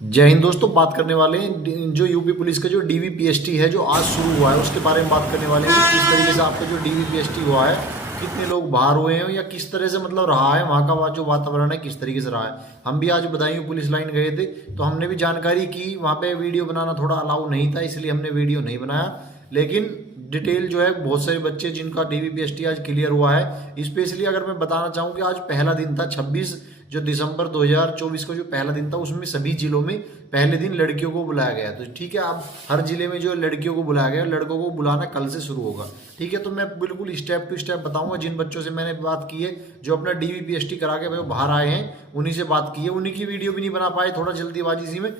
जय हिंद दोस्तों। बात करने वाले हैं जो यूपी पुलिस का जो डीवीपीएसटी है जो आज शुरू हुआ है उसके बारे में बात करने वाले हैं कि किस तरीके से आपका जो डीवीपीएसटी हुआ है, कितने लोग बाहर हुए हैं या किस तरह से मतलब रहा है वहाँ का जो वातावरण है किस तरीके से रहा है। हम भी आज बदायूं पुलिस लाइन गए थे तो हमने भी जानकारी की। वहाँ पे वीडियो बनाना थोड़ा अलाउ नहीं था इसलिए हमने वीडियो नहीं बनाया, लेकिन डिटेल जो है बहुत सारे बच्चे जिनका डीवीपीएसटी आज क्लियर हुआ है। स्पेशली अगर मैं बताना चाहूँ कि आज पहला दिन था 26 जो दिसंबर 2024 का जो पहला दिन था उसमें सभी जिलों में पहले दिन लड़कियों को बुलाया गया। तो ठीक है, अब हर जिले में जो लड़कियों को बुलाया गया, लड़कों को बुलाना कल से शुरू होगा। ठीक है, तो मैं बिल्कुल स्टेप टू स्टेप बताऊंगा। जिन बच्चों से मैंने बात की है जो अपना डीवीपीएसटी करा के बाहर आए हैं उन्हीं से बात की है, उन्हीं की वीडियो भी नहीं बना पाए थोड़ा जल्दीबाजी सी में,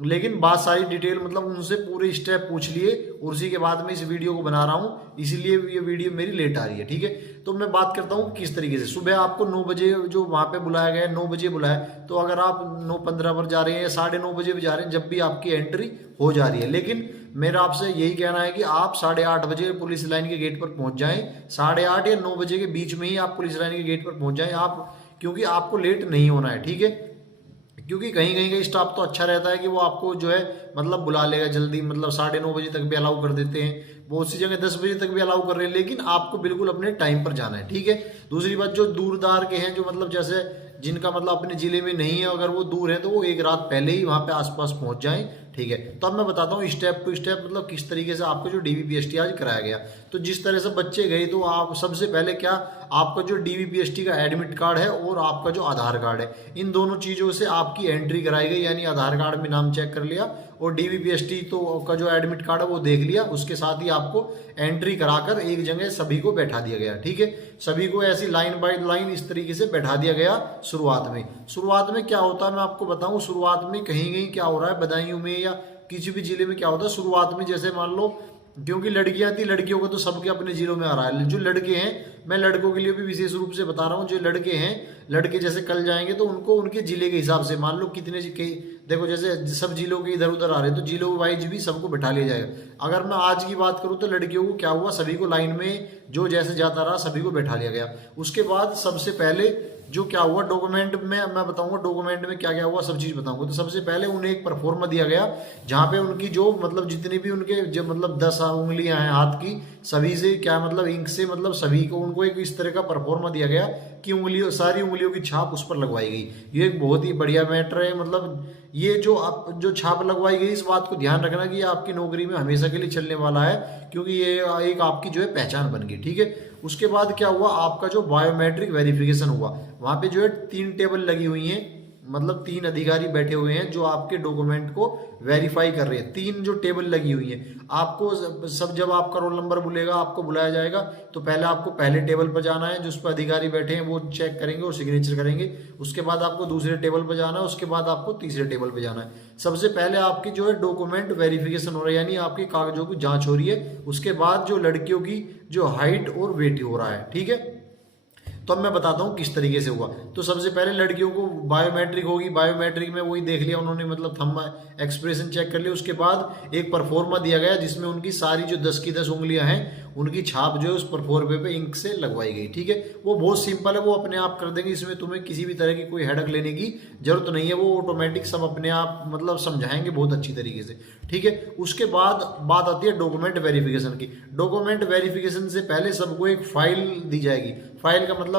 लेकिन बात सारी डिटेल मतलब उनसे पूरे स्टेप पूछ लिए और उसी के बाद में इस वीडियो को बना रहा हूँ, इसीलिए ये वीडियो मेरी लेट आ रही है। ठीक है, तो मैं बात करता हूँ किस तरीके से। सुबह आपको 9 बजे जो वहाँ पे बुलाया गया है 9 बजे बुलाया, तो अगर आप 9:15 पर जा रहे हैं या 9:30 बजे भी जा रहे हैं, जब भी आपकी एंट्री हो जा रही है। लेकिन मेरा आपसे यही कहना है कि आप 8:30 बजे पुलिस लाइन के गेट पर पहुंच जाएं। 8:30 या 9 बजे के बीच में ही आप पुलिस लाइन के गेट पर पहुंच जाएं आप, क्योंकि आपको लेट नहीं होना है। ठीक है, क्योंकि कहीं कहीं का स्टाफ तो अच्छा रहता है कि वो आपको जो है मतलब बुला लेगा जल्दी, मतलब 9:30 बजे तक भी अलाउ कर देते हैं, बहुत सी जगह 10 बजे तक भी अलाउ कर रहे हैं, लेकिन आपको बिल्कुल अपने टाइम पर जाना है। ठीक है, दूसरी बात जो दूरदार के हैं जो मतलब जैसे जिनका मतलब अपने जिले में नहीं है, अगर वो दूर है तो वो एक रात पहले ही वहां पे आसपास पहुंच जाएं। ठीक है, तो अब मैं बताता हूँ स्टेप टू स्टेप मतलब किस तरीके से आपको जो डीवीपीएसटी आज कराया गया। तो जिस तरह से बच्चे गए तो आप सबसे पहले क्या, आपका जो डीवीपीएसटी का एडमिट कार्ड है और आपका जो आधार कार्ड है, इन दोनों चीज़ों से आपकी एंट्री कराई गई। यानी आधार कार्ड में नाम चेक कर लिया और डीवीपीएसटी तो का जो एडमिट कार्ड है वो देख लिया, उसके साथ ही आपको एंट्री कराकर एक जगह सभी को बैठा दिया गया। ठीक है, सभी को ऐसी लाइन बाय लाइन इस तरीके से बैठा दिया गया। शुरुआत में क्या होता है मैं आपको बताऊं। शुरुआत में कहीं कहीं क्या हो रहा है बदायूं में या किसी भी जिले में क्या होता है, शुरुआत में जैसे मान लो क्योंकि लड़कियां थी, लड़कियों को तो सबके अपने जिलों में आ रहा है। जो लड़के हैं, मैं लड़कों के लिए भी विशेष रूप से बता रहा हूँ, जो लड़के हैं, लड़के जैसे कल जाएंगे तो उनको उनके जिले के हिसाब से मान लो कितने देखो जैसे सब जिलों के इधर उधर आ रहे हैं तो जिलों वाइज भी सबको बैठा लिया जाएगा। अगर मैं आज की बात करूं तो लड़कियों को क्या हुआ, सभी को लाइन में जो जैसे जाता रहा सभी को बैठा लिया गया। उसके बाद सबसे पहले जो क्या हुआ डॉक्यूमेंट में मैं बताऊंगा, डॉक्यूमेंट में क्या क्या हुआ सब चीज बताऊंगा। तो सबसे पहले उन्हें एक परफॉर्मा दिया गया जहां पे उनकी जो मतलब जितनी भी उनके जो मतलब 10 उंगलियां हैं हाथ की, सभी से क्या मतलब इंक से मतलब सभी को उनको एक इस तरह का परफॉर्मा दिया गया कि उंगलियों सारी उंगलियों की छाप उस पर लगवाई गई। ये एक बहुत ही बढ़िया मैटर है। मतलब ये जो छाप लगवाई गई, इस बात को ध्यान रखना कि ये आपकी नौकरी में हमेशा के लिए चलने वाला है, क्योंकि ये एक आपकी जो है पहचान बन गई। ठीक है, उसके बाद क्या हुआ, आपका जो बायोमेट्रिक वेरिफिकेशन हुआ। वहां पे जो है 3 टेबल लगी हुई हैं, मतलब 3 अधिकारी बैठे हुए हैं जो आपके डॉक्यूमेंट को वेरीफाई कर रहे हैं। 3 जो टेबल लगी हुई हैं, आपको सब जब आपका रोल नंबर बोलेगा आपको बुलाया जाएगा तो पहले आपको पहले टेबल पर जाना है, जो उस पर अधिकारी बैठे हैं वो चेक करेंगे और सिग्नेचर करेंगे। उसके बाद आपको दूसरे टेबल पर जाना है, उसके बाद आपको तीसरे टेबल पर जाना है। सबसे पहले आपकी जो है डॉक्यूमेंट वेरिफिकेशन हो रहा है, यानी आपके कागजों की जांच हो रही है। उसके बाद जो लड़कियों की जो हाइट और वेट हो रहा है। ठीक है, तो अब मैं बताता हूँ किस तरीके से हुआ। तो सबसे पहले लड़कियों को बायोमेट्रिक होगी, बायोमेट्रिक में वही देख लिया उन्होंने, मतलब थंब एक्सप्रेशन चेक कर लिया। उसके बाद एक परफॉर्मा दिया गया जिसमें उनकी सारी जो 10 की 10 उंगलियां हैं उनकी छाप जो है उस परफॉर्मे पे इंक से लगवाई गई। ठीक है, वो बहुत सिंपल है, वो अपने आप कर देंगे, इसमें तुम्हें किसी भी तरह की कोई हेडक लेने की जरूरत नहीं है, वो ऑटोमेटिक सब अपने आप मतलब समझाएंगे बहुत अच्छी तरीके से। ठीक है, उसके बाद बात आती है डॉक्यूमेंट वेरिफिकेशन की। डॉक्यूमेंट वेरिफिकेशन से पहले सबको एक फाइल दी जाएगी। फाइल का मतलब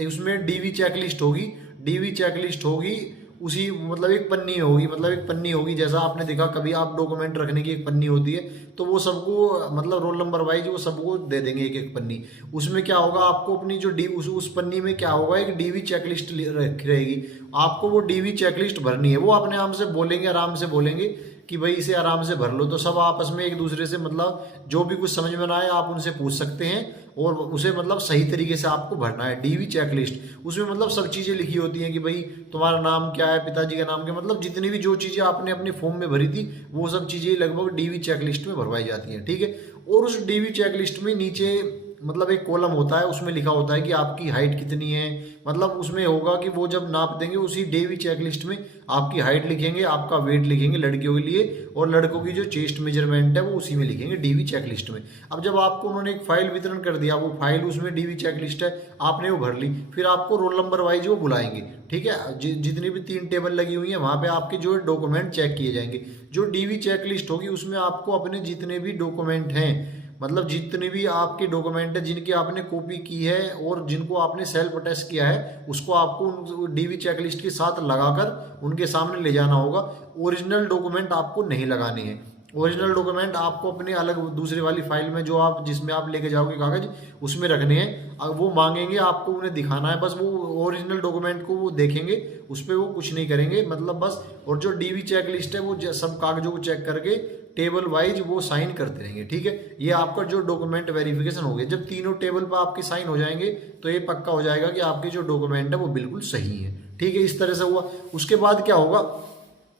उसमें डीवी चेकलिस्ट होगी, डीवी चेकलिस्ट होगी, उसी मतलब एक पन्नी होगी, मतलब एक पन्नी होगी जैसा आपने देखा कभी आप डॉक्यूमेंट रखने की एक पन्नी होती है, तो वो सबको मतलब रोल नंबर वाइज वो सबको दे देंगे एक एक पन्नी। उसमें क्या होगा, आपको अपनी जो डी उस पन्नी में क्या होगा, एक डीवी चेकलिस्ट रहेगी। आपको वो डीवी चेकलिस्ट भरनी है, वो अपने आप से बोलेंगे, आराम से बोलेंगे कि भाई इसे आराम से भर लो। तो सब आपस में एक दूसरे से मतलब जो भी कुछ समझ में ना आए आप उनसे पूछ सकते हैं और उसे मतलब सही तरीके से आपको भरना है डीवी चेकलिस्ट। उसमें मतलब सब चीजें लिखी होती हैं कि भाई तुम्हारा नाम क्या है, पिताजी का नाम क्या, मतलब जितनी भी जो चीजें आपने अपने फॉर्म में भरी थी वो सब चीजें लगभग डीवी चेकलिस्ट में भरवाई जाती हैं। ठीक है, और उस डीवी चेकलिस्ट में नीचे मतलब एक कॉलम होता है, उसमें लिखा होता है कि आपकी हाइट कितनी है। मतलब उसमें होगा कि वो जब नाप देंगे उसी डीवी चेकलिस्ट में आपकी हाइट लिखेंगे, आपका वेट लिखेंगे लड़कियों के लिए, और लड़कों की जो चेस्ट मेजरमेंट है वो उसी में लिखेंगे डीवी चेकलिस्ट में। अब जब आपको उन्होंने एक फाइल वितरण कर दिया, वो फाइल उसमें डीवी चेकलिस्ट है, आपने वो भर ली, फिर आपको रोल नंबर वाइज वो बुलाएंगे, ठीक है। जितनी भी 3 टेबल लगी हुई है वहाँ पे आपके जो डॉक्यूमेंट चेक किए जाएंगे। जो डीवी चेकलिस्ट होगी उसमें आपको अपने जितने भी डॉक्यूमेंट हैं, मतलब जितने भी आपके डॉक्यूमेंट है जिनकी आपने कॉपी की है और जिनको आपने सेल्फ अटेस्ट किया है, उसको आपको डीवी चेकलिस्ट के साथ लगाकर उनके सामने ले जाना होगा। ओरिजिनल डॉक्यूमेंट आपको नहीं लगाने हैं। ओरिजिनल डॉक्यूमेंट आपको अपने अलग दूसरे वाली फाइल में जो आप जिसमें आप लेके जाओगे कागज, उसमें रखने हैं। वो मांगेंगे, आपको उन्हें दिखाना है, बस वो ओरिजिनल डॉक्यूमेंट को वो देखेंगे, उस पर वो कुछ नहीं करेंगे, मतलब बस। और जो डीवी चेकलिस्ट है वो सब कागजों को चेक करके टेबल वाइज वो साइन करते रहेंगे, ठीक है। ये आपका जो डॉक्यूमेंट वेरिफिकेशन हो गया। जब तीनों टेबल पर आपके साइन हो जाएंगे तो ये पक्का हो जाएगा कि आपके जो डॉक्यूमेंट है वो बिल्कुल सही है, ठीक है। इस तरह से हुआ। उसके बाद क्या होगा,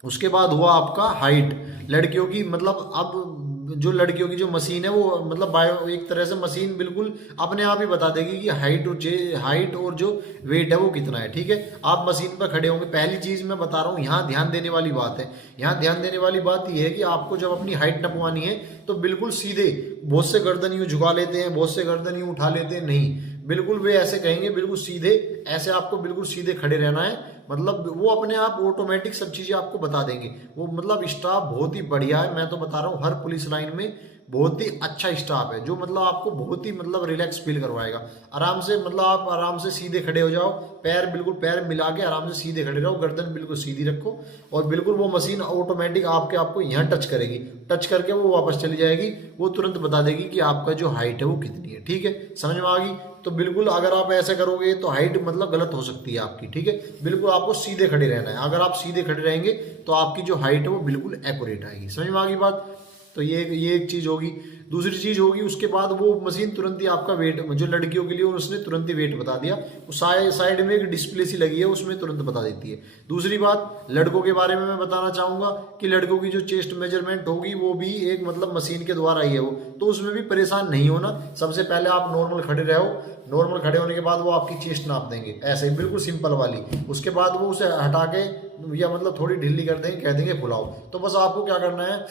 उसके बाद हुआ आपका हाइट लड़कियों की। मतलब अब जो लड़कियों की जो मशीन है वो मतलब बायो एक तरह से मशीन बिल्कुल अपने आप ही बता देगी कि हाइट और जो वेट है वो कितना है, ठीक है। आप मशीन पर खड़े होंगे। पहली चीज मैं बता रहा हूँ, यहाँ ध्यान देने वाली बात है। यहाँ ध्यान देने वाली बात यह है कि आपको जब अपनी हाइट नपवानी है तो बिल्कुल सीधे, बहुत से गर्दन यूं झुका लेते हैं, बहुत से गर्दन यूं उठा लेते हैं, नहीं, बिल्कुल वे ऐसे कहेंगे, बिल्कुल सीधे, ऐसे आपको बिल्कुल सीधे खड़े रहना है। मतलब वो अपने आप ऑटोमेटिक सब चीजें आपको बता देंगे। वो मतलब स्टाफ बहुत ही बढ़िया है, मैं तो बता रहा हूँ। हर पुलिस लाइन में बहुत ही अच्छा स्टाफ है जो मतलब आपको बहुत ही मतलब रिलैक्स फील करवाएगा। आराम से, मतलब आप आराम से सीधे खड़े हो जाओ, पैर मिला के आराम से सीधे खड़े रहो, गर्दन बिल्कुल सीधी रखो, और बिल्कुल वो मशीन ऑटोमेटिक आपको यहाँ टच करेगी, टच करके वो वापस चली जाएगी। वो तुरंत बता देगी कि आपका जो हाइट है वो कितनी है, ठीक है। समझ में आ गई? तो बिल्कुल अगर आप ऐसा करोगे तो हाइट मतलब गलत हो सकती है आपकी, ठीक है। बिल्कुल आपको सीधे खड़े रहना है। अगर आप सीधे खड़े रहेंगे तो आपकी जो हाइट है वो बिल्कुल एक्यूरेट आएगी। समझ में आ गई बात? तो ये एक चीज होगी। दूसरी चीज होगी, उसके बाद वो मशीन तुरंत ही आपका वेट, जो लड़कियों के लिए उसने तुरंत ही वेट बता दिया। साइड में एक डिस्प्ले सी लगी है, उसमें तुरंत बता देती है। दूसरी बात, लड़कों के बारे में मैं बताना चाहूंगा कि लड़कों की जो चेस्ट मेजरमेंट होगी वो भी एक मतलब मशीन के द्वारा ही है वो, तो उसमें भी परेशान नहीं होना। सबसे पहले आप नॉर्मल खड़े रहो, नॉर्मल खड़े होने के बाद वो आपकी चेस्ट नाप देंगे, ऐसे बिल्कुल सिंपल वाली। उसके बाद वो उसे हटा के या मतलब थोड़ी ढीली कर देंगे, कह देंगे फुलाओ। तो बस आपको क्या करना है,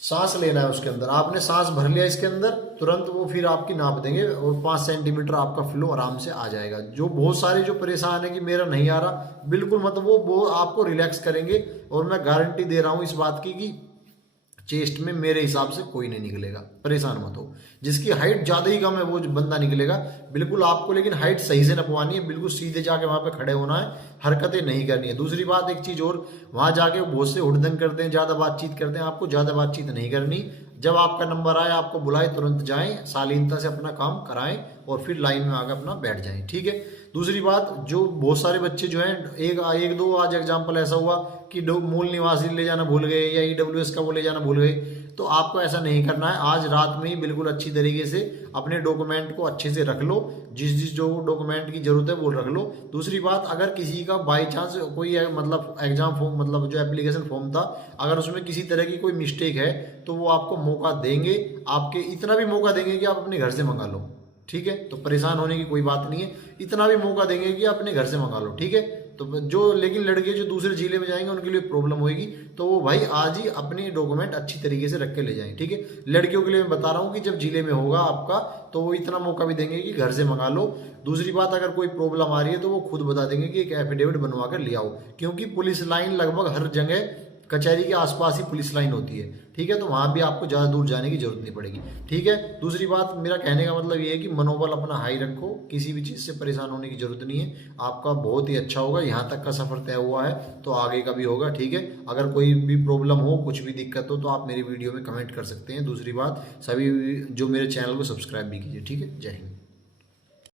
सांस लेना है उसके अंदर। आपने सांस भर लिया इसके अंदर, तुरंत वो फिर आपकी नाप देंगे और 5 सेंटीमीटर आपका फ्लो आराम से आ जाएगा। जो बहुत सारे जो परेशान है कि मेरा नहीं आ रहा, बिल्कुल मतलब वो आपको रिलैक्स करेंगे। और मैं गारंटी दे रहा हूँ इस बात की कि चेस्ट में मेरे हिसाब से कोई नहीं निकलेगा, परेशान मत हो। जिसकी हाइट ज्यादा ही कम है वो बंदा निकलेगा बिल्कुल आपको, लेकिन हाइट सही से नपवानी है, बिल्कुल सीधे जाके वहां पे खड़े होना है, हरकतें नहीं करनी है। दूसरी बात, एक चीज और, वहां जाके बहुत से हुड़दंग करते हैं, ज्यादा बातचीत करते हैं, आपको ज्यादा बातचीत नहीं करनी। जब आपका नंबर आए, आपको बुलाए, तुरंत जाएं, शालीनता से अपना काम कराएं और फिर लाइन में आकर अपना बैठ जाएं, ठीक है। दूसरी बात, जो बहुत सारे बच्चे जो हैं, एक दो आज एग्जाम्पल ऐसा हुआ कि मूल निवासी ले जाना भूल गए या ईडब्ल्यूएस का वो ले जाना भूल गए, तो आपको ऐसा नहीं करना है। आज रात में ही बिल्कुल अच्छी तरीके से अपने डॉक्यूमेंट को अच्छे से रख लो, जिस जो डॉक्यूमेंट की जरूरत है वो रख लो। दूसरी बात, अगर किसी का बाई चांस कोई मतलब एग्जाम फॉर्म, मतलब जो एप्लीकेशन फॉर्म था, अगर उसमें किसी तरह की कोई मिस्टेक है तो वो आपको मौका देंगे, आपके इतना भी मौका देंगे कि आप अपने घर से मंगा लो, ठीक है। तो परेशान होने की कोई बात नहीं है, इतना भी मौका देंगे कि अपने घर से मंगा लो, ठीक है। तो जो लेकिन लड़के जो दूसरे जिले में जाएंगे उनके लिए प्रॉब्लम होगी, तो वो भाई आज ही अपने डॉक्यूमेंट अच्छी तरीके से रख के ले जाएं, ठीक है। लड़कियों के लिए मैं बता रहा हूँ कि जब जिले में होगा आपका तो वो इतना मौका भी देंगे कि घर से मंगा लो। दूसरी बात, अगर कोई प्रॉब्लम आ रही है तो वो खुद बता देंगे कि एक एफिडेविट बनवा कर ले आओ, क्योंकि पुलिस लाइन लगभग हर जगह कचहरी के आसपास ही पुलिस लाइन होती है, ठीक है। तो वहां भी आपको ज्यादा दूर जाने की जरूरत नहीं पड़ेगी, ठीक है। दूसरी बात, मेरा कहने का मतलब ये है कि मनोबल अपना हाई रखो, किसी भी चीज से परेशान होने की जरूरत नहीं है। आपका बहुत ही अच्छा होगा, यहाँ तक का सफर तय हुआ है तो आगे का भी होगा, ठीक है। अगर कोई भी प्रॉब्लम हो, कुछ भी दिक्कत हो, तो आप मेरी वीडियो में कमेंट कर सकते हैं। दूसरी बात, सभी जो मेरे चैनल को सब्सक्राइब भी कीजिए, ठीक है। जय हिंद।